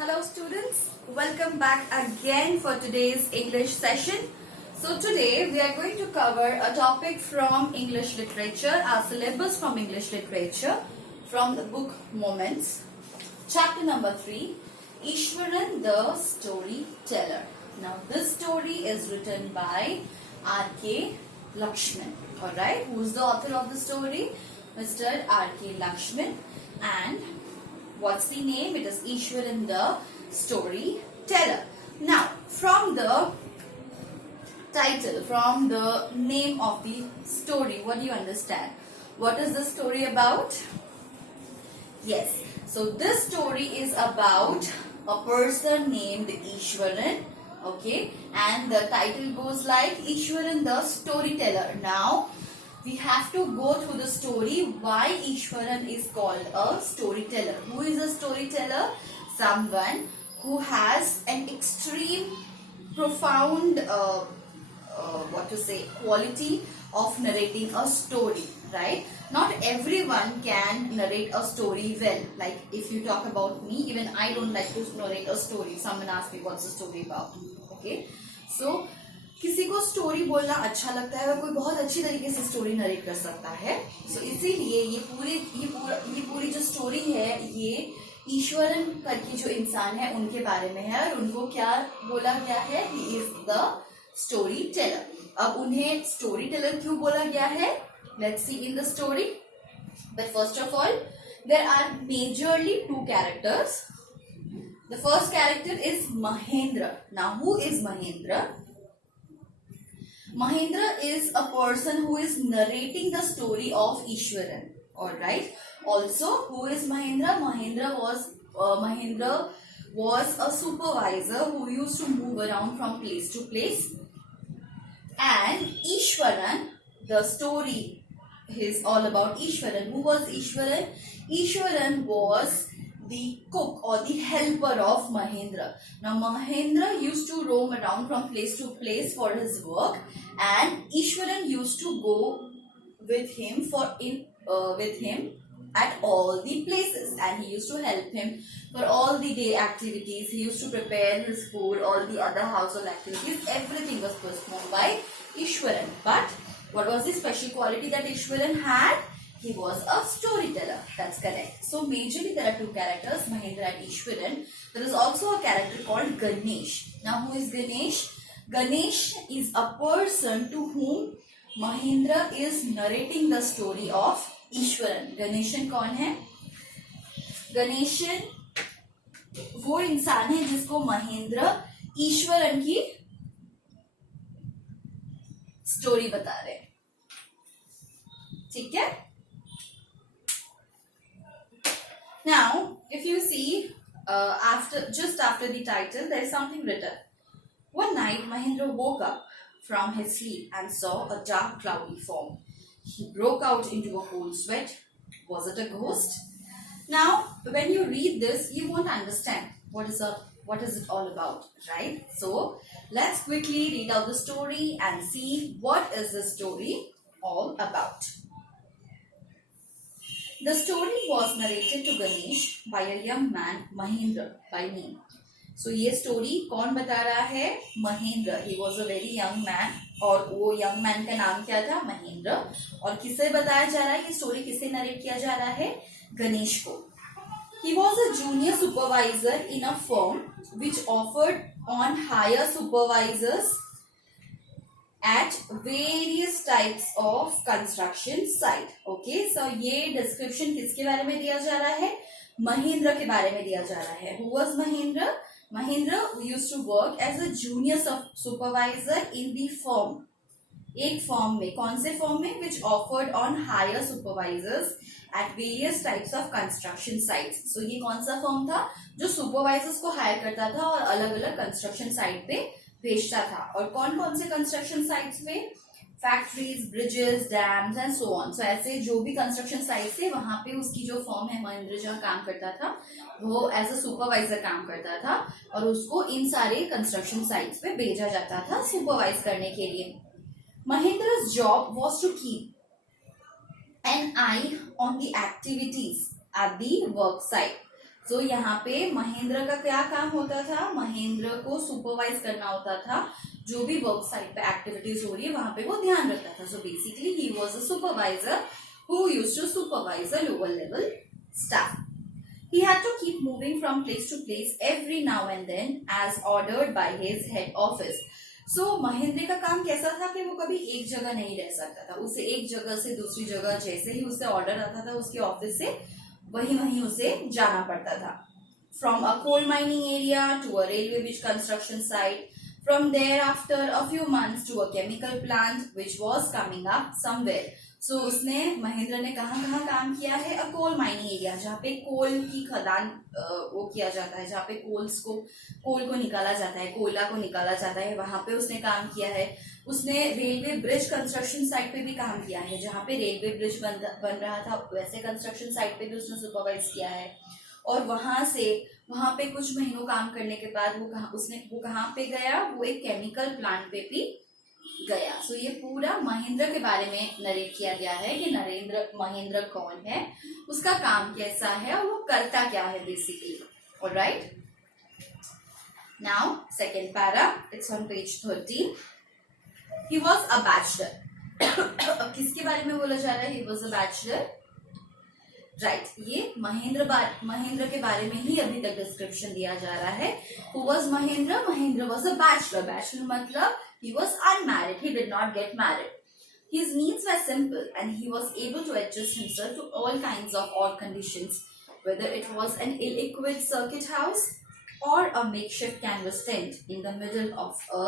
Hello students, welcome back again for today's English session. So today we are going to cover a topic from English literature, our syllabus from English literature from the book Moments. Chapter number 3, Ishwaran the Storyteller. Now this story is written by R.K. Lakshman. Alright, who is the author of the story? Mr. R.K. Lakshman. And what's the name? It is Ishwaran the Storyteller. Now, from the title, from the name of the story, what do you understand? What is the story about? Yes, so this story is about a person named Ishwaran. Okay, and the title goes like Ishwaran the Storyteller. Now, we have to go through the story why Ishwaran is called a storyteller. Who is a storyteller? Someone who has an extreme, profound, quality of narrating a story, right? Not everyone can narrate a story well. Like if you talk about me, even I don't like to narrate a story. Someone asks me what's the story about. Okay, so किसी को story बोलना अच्छा लगता है और कोई बहुत अच्छी तरीके से स्टोरी नरेट कर सकता है. सो इसीलिए ये पूरी जो स्टोरी है ये ईश्वरन करके जो इंसान है उनके बारे में है और उनको क्या बोला गया है? He is the story teller. अब उन्हें स्टोरी टेलर क्यों बोला गया है? Let's see in the story. But first of all there are majorly two characters. The first character is Mahendra. Now who is Mahendra? Mahendra is a person who is narrating the story of Ishwaran. Alright. Also, who is Mahendra? Mahendra was a supervisor who used to move around from place to place. And Ishwaran, the story is all about Ishwaran. Who was Ishwaran? Ishwaran was the cook or the helper of Mahendra. Now Mahendra used to roam around from place to place for his work, and Ishwaran used to go with him at all the places, and he used to help him for all the day activities. He used to prepare his food, all the other household activities. Everything was performed by Ishwaran. But what was the special quality that Ishwaran had? He was a storyteller. That's correct. So majorly there are two characters, Mahendra and Ishwaran. There is also a character called Ganesh. Now who is Ganesh? Ganesh is a person to whom Mahendra is narrating the story of Ishwaran. Ganeshan कौन है? Ganeshan वो इंसान है जिसको महेंद्र ईश्वरन की story बता रहे हैं. ठीक है? Now, if you see, just after the title, there is something written. One night, Mahendra woke up from his sleep and saw a dark, cloudy form. He broke out into a cold sweat. Was it a ghost? Now, when you read this, you won't understand what is it all about, right? So, let's quickly read out the story and see what is the story all about. The story was narrated to Ganesh by a young man, Mahendra, by name. So ये story कौन बता रहा है? Mahendra. He was a very young man और वो young man का नाम क्या था? Mahendra. और किसे बताया जा रहा है? ये story किसे narrate किया जा रहा है? Ganesh को. He was a junior supervisor in a firm which offered on hire supervisors at various types of construction site. Okay, so ये description किसके बारे में दिया जा रहा है? महेंद्र के बारे में दिया जा रहा है. Who was Mahendra? Mahendra used to work as a junior supervisor in the firm. एक फॉर्म में, कौन से फॉर्म में? Which offered on hire supervisors at various types of construction sites. So ये कौन सा फॉर्म था जो supervisors को हायर करता था और अलग अलग कंस्ट्रक्शन साइट पे भेजता था? और कौन कौन से कंस्ट्रक्शन साइट्स पे? Factories, bridges, dams and so on. So ऐसे जो भी कंस्ट्रक्शन साइट्स थे वहां पे उसकी जो फर्म है महेंद्र जहाँ काम करता था वो एज अ सुपरवाइजर काम करता था और उसको इन सारे कंस्ट्रक्शन साइट्स पे भेजा जाता था सुपरवाइज करने के लिए. Mahendra's job was to keep an eye on the activities at the work site. तो यहाँ पे महेंद्र का क्या काम होता था, महेंद्र को सुपरवाइज करना होता था, जो भी वर्क साइट पे एक्टिविटीज हो रही है वहां पे वो ध्यान रखता था. So basically he was a supervisor who used to supervise the lower level staff. He had to keep moving from place to place every now and then as ordered by his head office. So Mahendra का काम कैसा था कि वो कभी एक जगह नहीं रह सकता था. उसे एक जगह से दूसरी जगह जैसे ही उसे ऑर्डर आता था उसके ऑफिस से वहीं वहीं उसे जाना पड़ता था. From a coal mining area to a railway bridge construction site, from there after a few months to a chemical plant which was coming up somewhere. सो उसने महेंद्र ने कहाँ काम किया है, अ कोल माइनिंग एरिया, जहाँ पे कोल की खदान वो किया जाता है, जहाँ पे कोल को निकाला जाता है, कोयला को निकाला जाता है, वहां पे उसने काम किया है. उसने रेलवे ब्रिज कंस्ट्रक्शन साइट पे भी काम किया है, जहाँ पे रेलवे ब्रिज बन रहा था वैसे कंस्ट्रक्शन साइट पे भी उसने सुपरवाइज किया है. और वहां पे कुछ महीनों काम करने के बाद वो कहाँ पे गया, वो एक केमिकल प्लांट पे भी गया. सो ये पूरा महेंद्र के बारे में नरेट किया गया है कि महेंद्र कौन है, उसका काम कैसा है और वो करता क्या है basically. Alright, now second para, it's on page 13. He was a bachelor. किसके बारे में बोला जा रहा है, he was a bachelor, right. ये महेंद्र के बारे में ही अभी तक डिस्क्रिप्शन दिया जा रहा है. Who was Mahendra, Mahendra was a bachelor. Bachelor मतलब he was unmarried, he did not get married. His needs were simple and he was able to adjust himself to all kinds of odd conditions, whether it was an ill-equipped circuit house or a makeshift canvas tent in the middle of a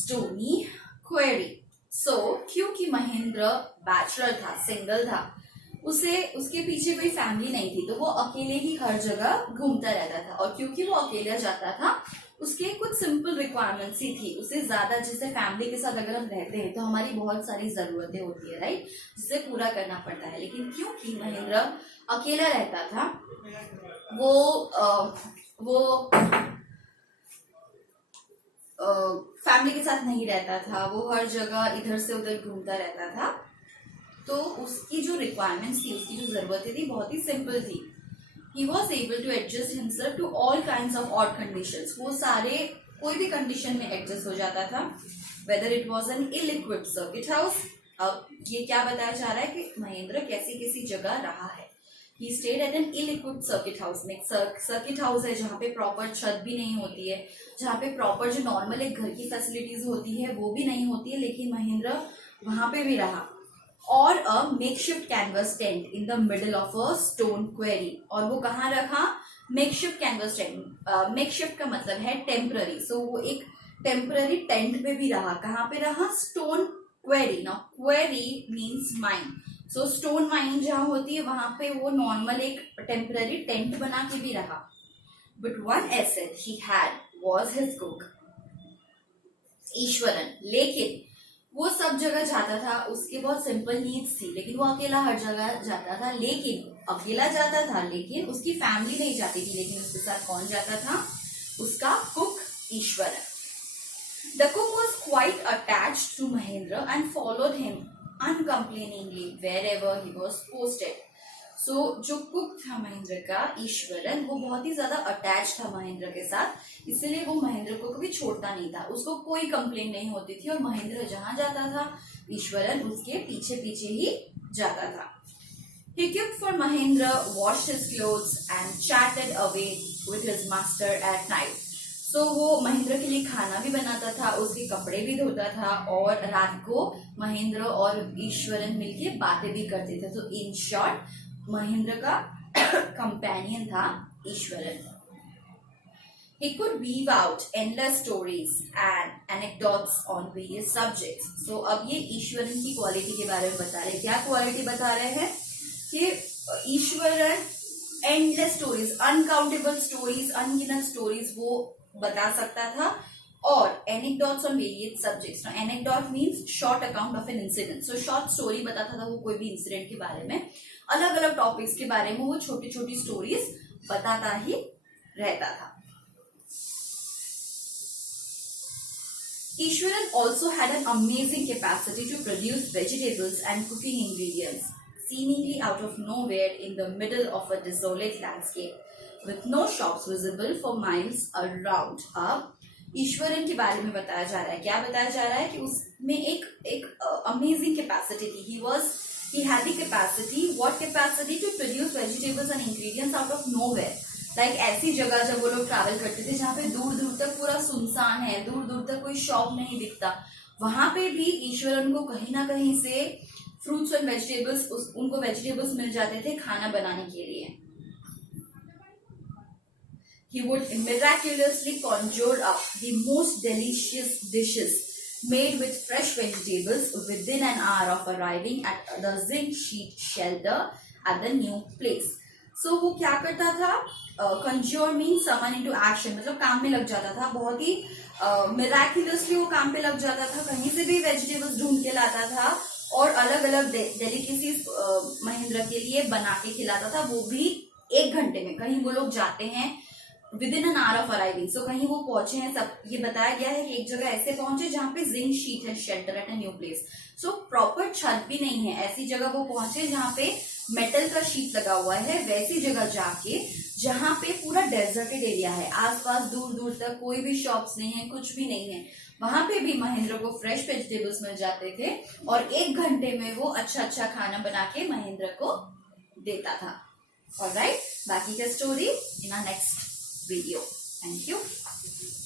stony quarry. So, क्योंकि Mahendra bachelor था, single था, उसके पीछे कोई family नहीं थी, तो वो अकेले ही हर जगह घूमता रहता था. और क्योंकि वो अकेला जाता था, उसके कुछ सिंपल रिक्वायरमेंट्स ही थी. उसे ज्यादा, जैसे फैमिली के साथ अगर हम रहते हैं तो हमारी बहुत सारी जरूरतें होती है, राइट, जिसे पूरा करना पड़ता है. लेकिन क्योंकि महेंद्र अकेला रहता था, वो फैमिली के साथ नहीं रहता था, वो हर जगह इधर से उधर घूमता रहता था, तो उसकी जो रिक्वायरमेंट्स थी, उसकी जो जरूरतें थी, बहुत ही सिंपल थी. He was able to adjust himself to all kinds of odd conditions. वो सारे कोई भी कंडीशन में एडजस्ट हो जाता था. Whether it was an ill-equipped circuit house. अब ये क्या बताया जा रहा है कि महेंद्र कैसी जगह रहा है. He stayed at an ill-equipped circuit house. में सर्किट हाउस है जहाँ पे प्रॉपर छत भी नहीं होती है, जहाँ पे प्रॉपर जो नॉर्मल एक घर की फैसिलिटीज होती है वो भी नहीं होती है, लेकिन महेंद्र वहां पे भी रहा. और a makeshift canvas tent in the middle of a stone quarry. और वो कहाँ रखा, मेकशिफ्ट कैनवस टेंट. मेकशिफ्ट का मतलब है टेम्पररी. सो वो एक टेम्पररी टेंट पे भी रहा. कहाँ पे रहा, stone query. Now query means mine. सो स्टोन माइनिंग जहाँ होती है वहां पे वो नॉर्मल एक टेम्पररी टेंट बना के भी रहा. But one asset he had was his cook, Eswaran. लेकिन वो सब जगह जाता था, उसके बहुत सिंपल नीड्स थी, लेकिन वो अकेला हर जगह जाता था. लेकिन उसकी फैमिली नहीं जाती थी, लेकिन उसके साथ कौन जाता था, उसका cook Eswaran. The cook was quite attached to Mahendra and followed him uncomplainingly wherever he was posted. So जो कुक था महेंद्र का, ईश्वरन, वो बहुत ही ज्यादा अटैच था महेंद्र के साथ, इसलिए वो महेंद्र को कभी छोड़ता नहीं था. उसको कोई कंप्लेन नहीं होती थी, और महेंद्र जहां जाता था ईश्वरन उसके पीछे पीछे ही जाता था. He cooked for Mahendra, washed his clothes and chatted away with his master at night. So वो महेंद्र के लिए खाना भी बनाता था, उसके कपड़े भी धोता था, और रात को महेंद्र और ईश्वरन मिलके बातें भी करते थे. तो इन शॉर्ट महेंद्र का कंपेनियन था Eswaran. He could weave out endless stories and anecdotes on various subjects. So अब ये ईश्वरन की क्वालिटी के बारे में बता रहे हैं. क्या क्वालिटी बता रहे हैं कि Eswaran endless stories, uncountable stories, अनगिनत स्टोरीज वो बता सकता था, और anecdotes on various subjects. Anecdote means short account of an incident. So short story बताता था वो कोई भी इंसिडेंट के बारे में, अलग अलग टॉपिक्स के बारे में वो छोटी छोटी स्टोरीज बताता ही रहता था. Ishwaran also had an amazing capacity to produce vegetables and cooking ingredients. seemingly out of nowhere in the middle of a desolate landscape, with no shops visible for miles around. अब ईश्वरन के बारे में बताया जा रहा है. क्या बताया जा रहा है कि उसमें एक अमेजिंग कैपेसिटी थी. He had the capacity. What capacity? To produce vegetables and ingredients out of nowhere. Like ऐसी जगह जब वो लोग ट्रैवल करते थे जहाँ पे दूर दूर तक पूरा सुनसान है, दूर दूर तक कोई शॉप नहीं दिखता, वहां पे भी ईश्वर उनको कहीं ना कहीं से फ्रूट्स एंड वेजिटेबल्स, उनको वेजिटेबल्स मिल जाते थे खाना बनाने के लिए. He would miraculously conjure up the most delicious dishes made with fresh vegetables within an hour of arriving at the zinc sheet shelter at the new place. So वो क्या करता था? Conjure means summon into action, मतलब काम में लग जाता था. बहुत ही miraculously वो काम पे लग जाता था. कहीं से भी वेजिटेबल्स ढूंढ के लाता था और अलग अलग डेलिकेसीज महेंद्र के लिए बना के खिलाता था, वो भी 1 घंटे में. कहीं वो लोग जाते हैं within an hour of arriving, so कहीं वो पहुंचे हैं. सब ये बताया गया है कि एक जगह ऐसे पहुंचे जहां पे जिंक शीट है, shelter at a new place. So proper छत भी नहीं है, ऐसी जगह वो पहुंचे जहां पे मेटल का शीट लगा हुआ है. वैसी जगह जाके जहां पे पूरा डेजर्टेड एरिया है, आसपास दूर दूर तक कोई भी शॉप्स नहीं है, कुछ भी नहीं है, वहां पे भी महेंद्र को फ्रेश वेजिटेबल्स मिल जाते थे और 1 घंटे में वो अच्छा अच्छा खाना बना के महेंद्र को देता था. ऑलराइट, बाकी का story in our next video. Thank you.